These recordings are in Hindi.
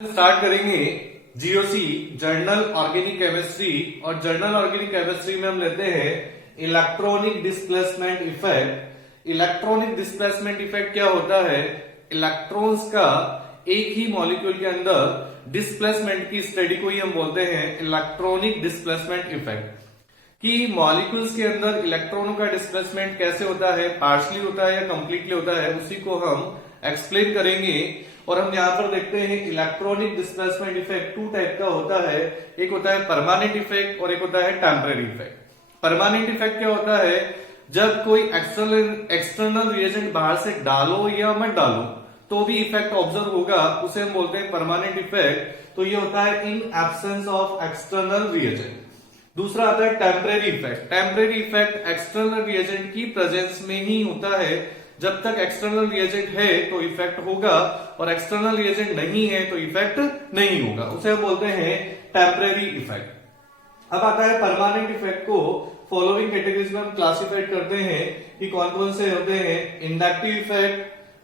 स्टार्ट करेंगे जीओसी जर्नल ऑर्गेनिक केमिस्ट्री। और जर्नल ऑर्गेनिक केमिस्ट्री में हम लेते हैं electronic displacement effect. Electronic displacement effect क्या होता है? इलेक्ट्रॉन्स का एक ही मॉलिक्यूल के अंदर डिस्प्लेसमेंट की स्टडी को ही हम बोलते हैं इलेक्ट्रॉनिक डिस्प्लेसमेंट इफेक्ट। कि मॉलिक्यूल्स के अंदर इलेक्ट्रॉनों का डिस्प्लेसमेंट कैसे होता है, पार्शली होता है या कंप्लीटली होता है, उसी को हम एक्सप्लेन करेंगे। और हम यहाँ पर देखते हैं electronic displacement effect two type का होता है। एक होता है परमानेंट इफेक्ट और एक होता है टेम्परेरी इफेक्ट। परमानेंट इफेक्ट क्या होता है? जब कोई एक्सटर्नल रिएजेंट बाहर से डालो या मत डालो तो भी इफेक्ट ऑब्जर्व होगा, उसे हम बोलते हैं परमानेंट इफेक्ट। तो ये होता है in absence of external reagent. दूसरा आता है temporary effect. Temporary effect external reagent की प्रेजेंस में ही होता है। जब तक एक्सटर्नल रिएजेंट है तो इफेक्ट होगा और एक्सटर्नल रिएजेंट नहीं है तो इफेक्ट नहीं होगा, उसे हम बोलते हैं टेम्परेरी इफेक्ट। अब आता है परमानेंट इफेक्ट को फॉलोइंग कैटेगरीज में हम क्लासिफाइड करते हैं कि कौन कौन से होते हैं। इंडक्टिव इफेक्ट,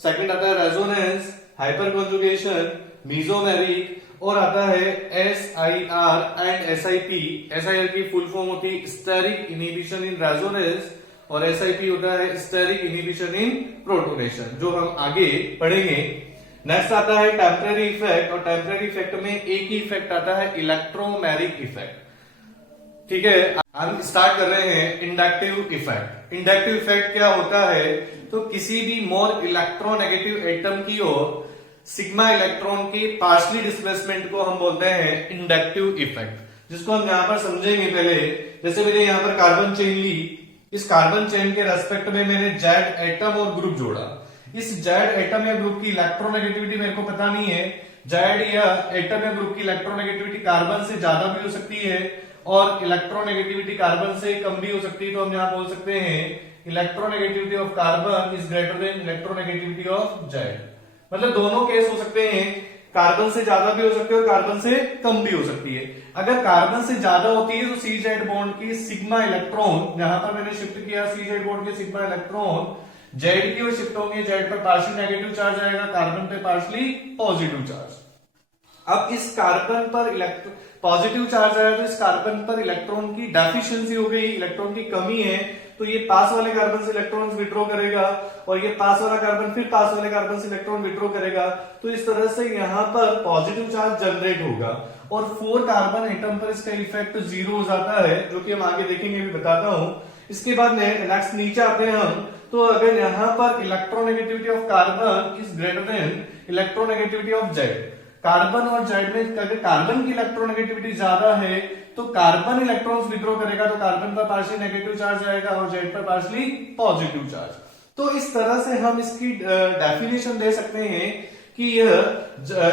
सेकंड आता है रेजोनेंस, हाइपर कॉन्जुगेशन, मीजोमेरिक और आता है SIR एंड SIP। SIR की फुल फॉर्म होती है स्टेरिक इनहिबिशन इन रेजोनेंस और SIP होता है स्टेरिक इनहिबिशन इन प्रोटोनेशन, जो हम आगे पढ़ेंगे। नेक्स्ट आता है टेम्परेरी इफेक्ट और टेम्परेरी इफेक्ट में एक ही इफेक्ट आता है इलेक्ट्रोमेरिक इफेक्ट। ठीक है, हम स्टार्ट कर रहे हैं इंडक्टिव इफेक्ट। इंडक्टिव इफेक्ट क्या होता है? तो किसी भी मोर इलेक्ट्रोनेगेटिव एटम की ओर सिग्मा इलेक्ट्रॉन के पार्शली डिस्प्लेसमेंट को हम बोलते हैं इंडक्टिव इफेक्ट, जिसको हम यहां पर समझेंगे। पहले जैसे मैंने यहां पर कार्बन चेन ली, इस कार्बन चेन के रेस्पेक्ट में मैंने जेड एटम और ग्रुप जोड़ा। इस जेड एटम या ग्रुप की इलेक्ट्रोनेगेटिविटी मेरे को पता नहीं है। जेड या एटम या ग्रुप की इलेक्ट्रोनेगेटिविटी कार्बन से ज्यादा भी हो सकती है और इलेक्ट्रोनेगेटिविटी कार्बन से कम भी हो सकती है। तो हम यहां बोल सकते हैं electronegativity of carbon is greater than electronegativity of Z. मतलब दोनों केस हो सकते हैं, कार्बन से ज्यादा भी हो सकती है और कार्बन से कम भी हो सकती है। अगर कार्बन से ज्यादा होती है तो सी जेड बॉन्ड की सिग्मा इलेक्ट्रॉन, यहां पर मैंने शिफ्ट किया सी जेड बॉन्ड के सिग्मा इलेक्ट्रॉन जेड की ओर शिफ्ट होंगे। जेड पर पार्शियल नेगेटिव चार्ज आएगा, कार्बन पे पार्शियली पॉजिटिव चार्ज। अब इस कार्बन पर पॉजिटिव चार्ज आया तो इस कार्बन पर इलेक्ट्रॉन की डेफिशिएंसी हो गई, इलेक्ट्रॉन की कमी है। तो ये पास वाले कार्बन से इलेक्ट्रॉन्स विड्रॉ करेगा और ये पास वाला कार्बन फिर पास वाले कार्बन से इलेक्ट्रॉन विड्रॉ करेगा। तो इस तरह से यहां पर पॉजिटिव चार्ज जनरेट होगा और 4 कार्बन एटम पर इसका इफेक्ट 0 हो जाता है, जो कि हम आगे देखेंगे, भी बताता हूं। इसके बाद नेक्स्ट नीचे आते हैं हम। तो अगर यहां पर electronegativity of carbon is greater than electronegativity of Z, carbon और जेड में अगर कार्बन की इलेक्ट्रोनेगेटिविटी ज्यादा है तो कार्बन इलेक्ट्रॉन्स विड्रॉ करेगा, तो कार्बन पर पार्शियल नेगेटिव चार्ज आएगा और जेड पर पार्शियली पॉजिटिव चार्ज। तो इस तरह से हम इसकी डेफिनेशन दे सकते हैं कि यह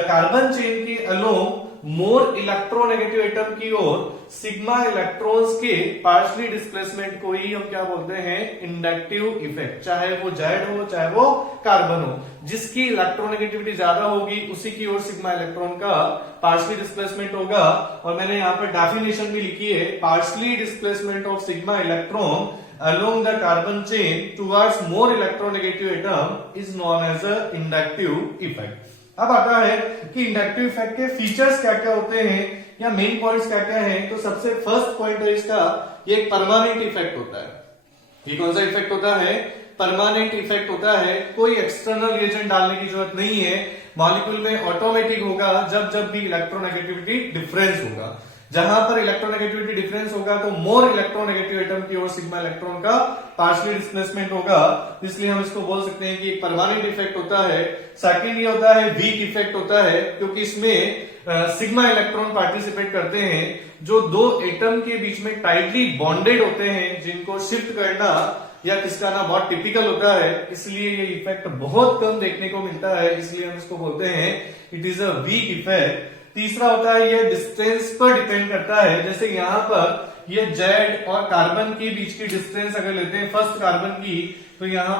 कार्बन चेन के अलोंग मोर इलेक्ट्रोनेगेटिव एटम की ओर सिग्मा इलेक्ट्रॉन्स के पार्शियली डिस्प्लेसमेंट को ही हम क्या बोलते हैं? Inductive effect. चाहे वो जेड हो चाहे वो कार्बन हो, जिसकी इलेक्ट्रोनेगेटिविटी ज्यादा होगी उसी की ओर सिग्मा इलेक्ट्रॉन का पार्शियली डिस्प्लेसमेंट होगा। और मैंने यहाँ पर डेफिनेशन भी लिखी है, partially displacement of sigma electron along the carbon chain towards more electronegative atom is known as a inductive effect। अब आता है कि इंडक्टिव इफेक्ट के फीचर्स क्या क्या होते हैं या मेन पॉइंट्स क्या क्या हैं। तो सबसे फर्स्ट पॉइंट है इसका, ये एक परमानेंट इफेक्ट होता है। ये कौन सा इफेक्ट होता है? परमानेंट इफेक्ट होता है। कोई एक्सटर्नल रिएजेंट डालने की जरूरत नहीं है, मॉलिक्यूल में ऑटोमेटिक होगा जब जब भी इलेक्ट्रोनेगेटिविटी डिफरेंस होगा। जहां पर इलेक्ट्रोनेगेटिविटी डिफरेंस होगा तो मोर इलेक्ट्रोनेगेटिव एटम की ओर सिग्मा इलेक्ट्रॉन का पार्शियली डिस्प्लेसमेंट होगा, इसलिए हम इसको बोल सकते हैं कि एक परमानेंट इफेक्ट होता है। सेकंड ये होता है वीक इफेक्ट होता है, क्योंकि इसमें सिग्मा इलेक्ट्रॉन पार्टिसिपेट करते हैं जो दो एटम के बीच में टाइटली बॉन्डेड होते हैं, जिनको शिफ्ट करना या खिसकाना बहुत टिपिकल होता है। इसलिए ये इफेक्ट बहुत कम देखने को मिलता है, इसलिए हम इसको बोलते हैं it is a weak effect. तीसरा होता है ये डिस्टेंस पर डिपेंड करता है। जैसे यहां पर ये जेड और कार्बन के बीच की डिस्टेंस अगर लेते हैं फर्स्ट कार्बन की, तो यहां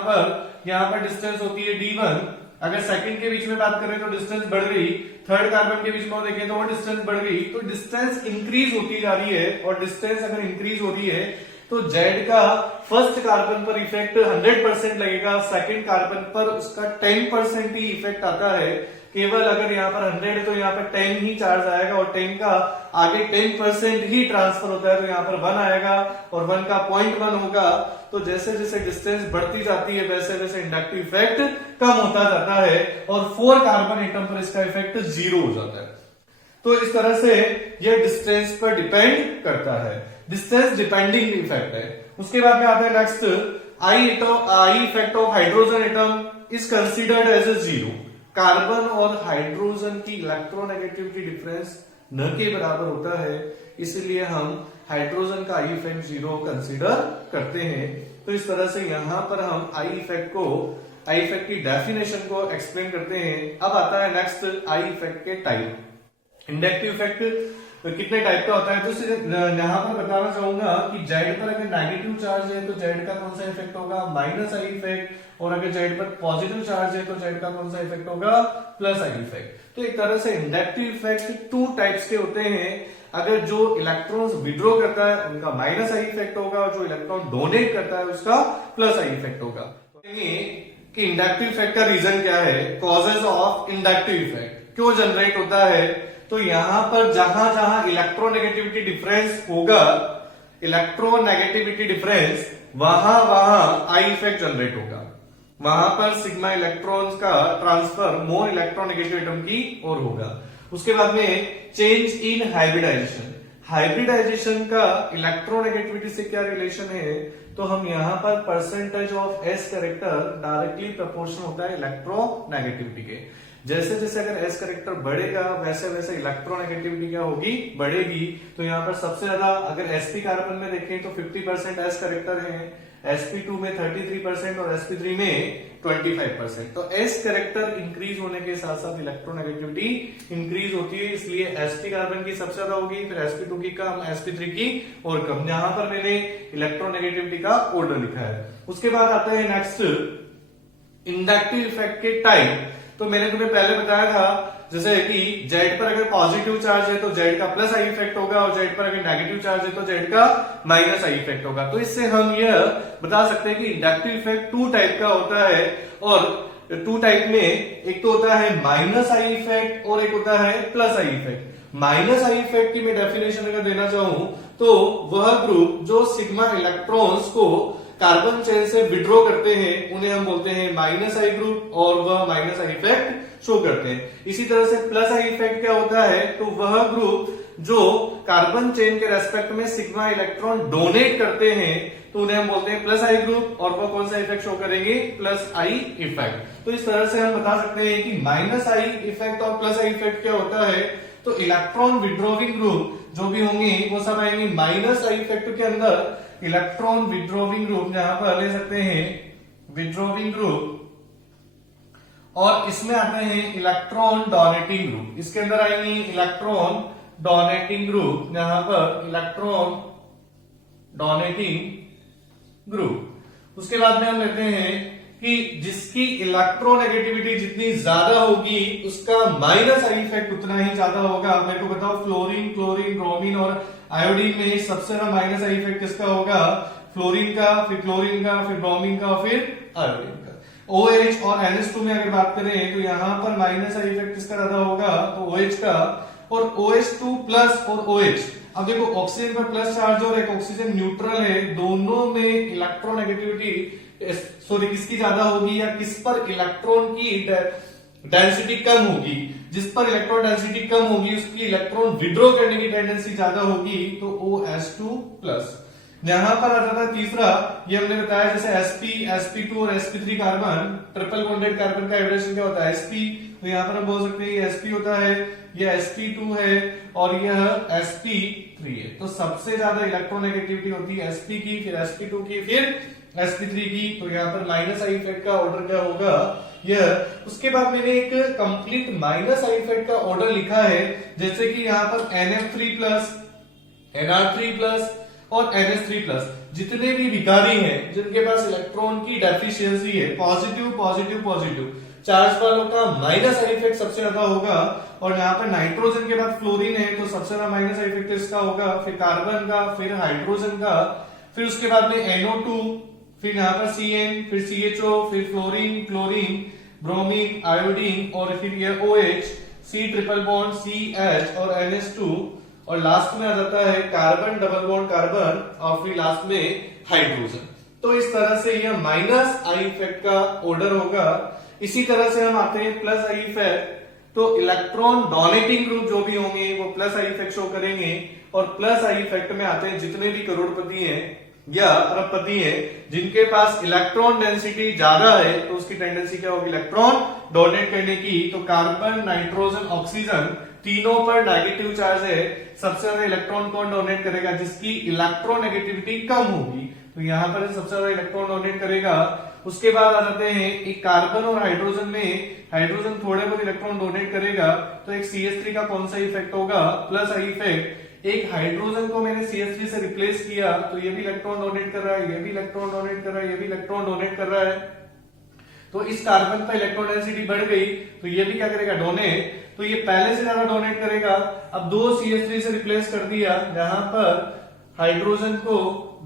पर डिस्टेंस होती है D1। अगर सेकंड के बीच में बात करें तो डिस्टेंस बढ़ गई, थर्ड कार्बन के बीच में देखें तो वो डिस्टेंस बढ़ गई। तो डिस्टेंस इंक्रीज होती जा रही है और डिस्टेंस अगर इंक्रीज हो रही है तो जेड का फर्स्ट कार्बन पर इफेक्ट 100% लगेगा, सेकंड कार्बन पर उसका 10% ही इफेक्ट आता है। केवल अगर यहाँ पर 100 है तो यहाँ पर 10 ही चार्ज आएगा और 10 का आगे 10% ही ट्रांसफर होता है, तो यहाँ पर 1 आएगा और 1 का 0.1 होगा। तो जैसे जैसे डिस्टेंस बढ़ती जाती है वैसे वैसे इंडक्टिव इफेक्ट कम होता जाता है और 4 कार्बन एटम पर इसका इफेक्ट 0 हो जाता है। तो इस तरह से यह डिस्टेंस पर डिपेंड करता है, डिस्टेंस डिपेंडिंग इफेक्ट है। उसके बाद में आता है next, I effect of hydrogen atom is considered as a 0। Carbon और हाइड्रोजन की इलेक्ट्रोनेगेटिविटी डिफरेंस न के बराबर होता है, इसलिए हम हाइड्रोजन का आई इफेक्ट 0 कंसिडर करते हैं। तो इस तरह से यहां पर हम आई इफेक्ट की डेफिनेशन को एक्सप्लेन करते हैं। अब आता है नेक्स्ट आई इफेक्ट के टाइप। इंडक्टिव इफेक्ट कितने टाइप का होता है, तो यहाँ पर बताना चाहूंगा कि जेड पर अगर नेगेटिव चार्ज है तो जेड का कौन सा इफेक्ट होगा, माइनस आई इफेक्ट, और अगर जेड पर पॉजिटिव चार्ज है तो जेड का कौन सा इफेक्ट होगा, प्लस आई इफेक्ट। तो एक तरह से इंडक्टिव इफेक्ट 2 टाइप्स के होते हैं। अगर जो इलेक्ट्रॉन्स विड्रॉ करता है उनका माइनस आई इफेक्ट होगा और जो इलेक्ट्रॉन डोनेट करता है उसका प्लस आई इफेक्ट होगा। कि इंडक्टिव इफेक्ट का रीजन क्या है, कॉजेज ऑफ इंडक्टिव इफेक्ट क्यों जनरेट होता है। तो यहां पर जहां जहां इलेक्ट्रोनेगेटिविटी डिफरेंस होगा, इलेक्ट्रोनेगेटिविटी डिफरेंस, वहां वहां आई इफेक्ट जनरेट होगा। वहां पर सिग्मा इलेक्ट्रॉन्स का ट्रांसफर मोर इलेक्ट्रोनेगेटिव एटम की ओर होगा। उसके बाद में चेंज इन हाइब्रिडाइजेशन। हाइब्रिडाइजेशन का इलेक्ट्रोनेगेटिविटी से क्या रिलेशन है, तो हम यहां पर percentage of S character directly proportional होता है इलेक्ट्रोनेगेटिविटी के। जैसे जैसे अगर एस कैरेक्टर बढ़ेगा वैसे वैसे इलेक्ट्रोनेगेटिविटी क्या होगी, बढ़ेगी। तो यहाँ पर सबसे ज्यादा अगर sp कार्बन में देखें तो 50% एस कैरेक्टर है, sp2 में 33% और sp3 में 25%। तो एस कैरेक्टर इंक्रीज होने के साथ साथ इलेक्ट्रोनेगेटिविटी इंक्रीज होती है, इसलिए sp कार्बन की सबसे ज्यादा होगी, फिर sp2 की कम, sp3 की और कम। यहां पर मैंने इलेक्ट्रोनेगेटिविटी का ऑर्डर लिखा है। उसके बाद आता है नेक्स्ट इंडक्टिव इफेक्ट के टाइप। तो मैंने तुम्हें पहले बताया था जैसे कि जेड पर अगर पॉजिटिव चार्ज है तो जेड का प्लस आई इफेक्ट होगा और जेड पर अगर नेगेटिव चार्ज है तो जेड का माइनस आई इफेक्ट होगा। तो इससे हम यह बता सकते हैं कि इंडक्टिव इफेक्ट 2 टाइप का होता है, और 2 टाइप में एक तो होता है माइनस आई इफेक्ट और एक होता है plus I effect. Minus I effect की मैं डेफिनेशन अगर देना चाहूं तो वह ग्रुप जो सिग्मा इलेक्ट्रॉन्स को कार्बन चेन से विड्रॉ करते हैं उन्हें हम बोलते हैं माइनस आई ग्रुप, और वह माइनस आई इफेक्ट शो करते हैं। इसी तरह से प्लस आई इफेक्ट क्या होता है, तो वह ग्रुप जो कार्बन चेन के रेस्पेक्ट में सिग्मा इलेक्ट्रॉन डोनेट करते हैं तो उन्हें हम बोलते हैं प्लस आई ग्रुप, और वह कौन सा इफेक्ट शो करेंगे, प्लस आई इफेक्ट। तो इस तरह से हम बता सकते हैं कि माइनस आई इफेक्ट और प्लस आई इफेक्ट क्या होता है, तो इलेक्ट्रॉन विड्रॉविंग ग्रुप जो भी होंगे वो सब आएंगे माइनस आई इफेक्ट के अंदर। इलेक्ट्रॉन विड्रॉविंग ग्रुप यहां पर ले सकते हैं विड्रॉविंग ग्रुप, और इसमें आते हैं इलेक्ट्रॉन डोनेटिंग ग्रुप। इसके अंदर आएंगे इलेक्ट्रॉन डोनेटिंग ग्रुप, यहां पर इलेक्ट्रॉन डोनेटिंग ग्रुप। उसके बाद में हम लेते हैं कि जिसकी इलेक्ट्रोनेगेटिविटी जितनी ज्यादा होगी उसका माइनस आई इफेक्ट उतना ही ज्यादा होगा। मेरे को बताओ फ्लोरीन, क्लोरीन, ब्रोमीन और आयोडीन में सबसे ज्यादा माइनस आई इफेक्ट किसका होगा, फ्लोरीन का, फिर क्लोरीन का, फिर ब्रोमीन का, फिर आयोडीन का। OH और NH2 में अगर बात करें तो यहां पर माइनस आई इफेक्ट किसका ज्यादा होगा, तो OH का, और OH2 प्लस और OH। अब देखो ऑक्सीजन पर प्लस चार्ज और एक ऑक्सीजन न्यूट्रल है, दोनों में इलेक्ट्रोनेगेटिविटी सॉरी किसकी ज्यादा होगी या किस पर इलेक्ट्रॉन की डेंसिटी कम होगी। जिस पर इलेक्ट्रॉन डेंसिटी कम होगी उसकी इलेक्ट्रॉन विड्रॉ करने की टेंडेंसी ज्यादा होगी, तो OH2 प्लस। यहां पर आता था तीसरा, ये हमने बताया जैसे sp, sp2 और sp3 carbon, triple bonded carbon का हाइब्रिडेशन क्या होता है, sp। तो यहां पर हम बोल सकते हैं ये sp होता है, ये sp2 है और यह sp3 है। तो सबसे ज्यादा इलेक्ट्रोनेगेटिविटी होती है sp की, फिर sp2 की, फिर sp3 की। तो यहाँ पर माइनस आई इफेक्ट का ऑर्डर क्या होगा, यह। उसके बाद मैंने एक कंप्लीट माइनस आई इफेक्ट का ऑर्डर लिखा है, जैसे कि यहाँ पर NF3 प्लस, NR3 प्लस और NH3 प्लस, जितने भी विकारी हैं जिनके पास इलेक्ट्रॉन की डेफिशिएंसी है, पॉजिटिव पॉजिटिव पॉजिटिव चार्ज वालों का माइनस आई इफेक्ट सबसे ज्यादा होगा। और यहाँ पर नाइट्रोजन के बाद फ्लोरीन है तो सबसे ज्यादा माइनस आई इफेक्ट इसका होगा, फिर कार्बन का, फिर हाइड्रोजन का, फिर उसके बाद में NO2, फिर यहाँ पर CN, फिर CHO, फिर फ्लोरीन, क्लोरीन, ब्रोमीन, आयोडीन और फिर ये OH, C triple bond, CH और NH2 और लास्ट में आ जाता है कार्बन डबल बॉन्ड कार्बन और फिर लास्ट में हाइड्रोजन। तो इस तरह से यह माइनस आई इफेक्ट का ऑर्डर होगा। इसी तरह से हम आते हैं प्लस आई इफेक्ट। तो इलेक्ट्रॉन डोनेटिंग ग्रुप जो भी होंगे वो प्लस आई इफेक्ट शो करेंगे और प्लस आई इफेक्ट में आते हैं जितने भी करोड़पति हैं या अरबपति हैं जिनके पास इलेक्ट्रॉन डेंसिटी ज्यादा है तो उसकी टेंडेंसी क्या होगी इलेक्ट्रॉन डोनेट करने की। तो कार्बन, नाइट्रोजन, ऑक्सीजन तीनों पर नेगेटिव चार्ज है। सबसे ज्यादा इलेक्ट्रॉन कौन डोनेट करेगा जिसकी इलेक्ट्रोनेगेटिविटी कम होगी, तो यहां पर सबसे ज्यादा इलेक्ट्रॉन डोनेट करेगा। उसके बाद आ जाते हैं एक कार्बन और हाइड्रोजन में हाइड्रोजन थोड़े बहुत इलेक्ट्रॉन डोनेट करेगा तो एक CH3 का कौन सा इफेक्ट होगा प्लस आई इफेक्ट। एक हाइड्रोजन को मैंने CH3 से रिप्लेस किया तो ये भी इलेक्ट्रॉन डोनेट कर रहा है, ये भी इलेक्ट्रॉन डोनेट कर रहा है, ये भी इलेक्ट्रॉन डोनेट कर रहा है। तो इस कार्बन पर इलेक्ट्रॉन डेंसिटी बढ़ गई तो ये भी क्या करेगा डोनेट। तो ये पहले से ज्यादा डोनेट करेगा। अब 2 CH3 से रिप्लेस कर दिया, यहां पर हाइड्रोजन को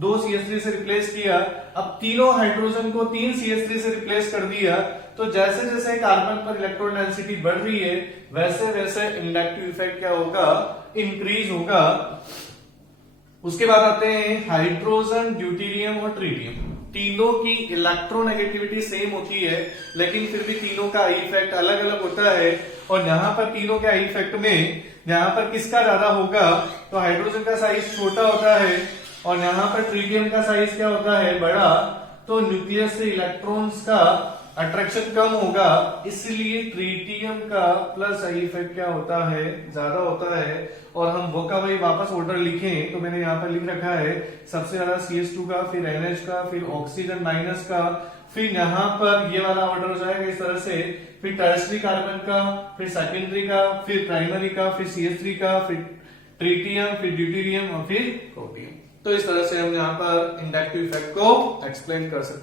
2 CH3 से रिप्लेस किया। अब तीनों हाइड्रोजन को 3 CH3 से रिप्लेस कर दिया। तो जैसे जैसे कार्बन पर इलेक्ट्रॉन डेंसिटी बढ़ रही है वैसे वैसे इंडक्टिव इफेक्ट क्या होगा इंक्रीज होगा। उसके बाद आते हैं हाइड्रोजन, ड्यूटेरियम और ट्रिटियम। तीनों की इलेक्ट्रोनेगेटिविटी सेम होती है लेकिन फिर भी तीनों का इफेक्ट अलग अलग होता है। और यहाँ पर तीनों के इफेक्ट में यहाँ पर किसका ज्यादा होगा तो हाइड्रोजन का साइज छोटा होता है और यहाँ पर ट्रिटियम का साइज क्या होता है बड़ा। तो न्यूक्लियस से इलेक्ट्रॉन्स का अट्रैक्शन कम होगा, इसलिए ट्रिटियम का प्लस आई इफेक्ट क्या होता है ज्यादा होता है। और हम वो का वही वापस ऑर्डर लिखें तो मैंने यहाँ पर लिख रखा है सबसे ज्यादा CH2 का, फिर NH का, फिर ऑक्सीजन माइनस का, फिर यहाँ पर ये वाला ऑर्डर हो जाएगा इस तरह से, फिर टर्शरी कार्बन का, फिर सेकेंडरी का, फिर प्राइमरी का, फिर CH3 का, फिर ट्रिटियम, फिर ड्यूटेरियम और फिर प्रोटियम। तो इस तरह से हम यहाँ पर इंडक्टिव इफेक्ट को एक्सप्लेन कर सकते हैं।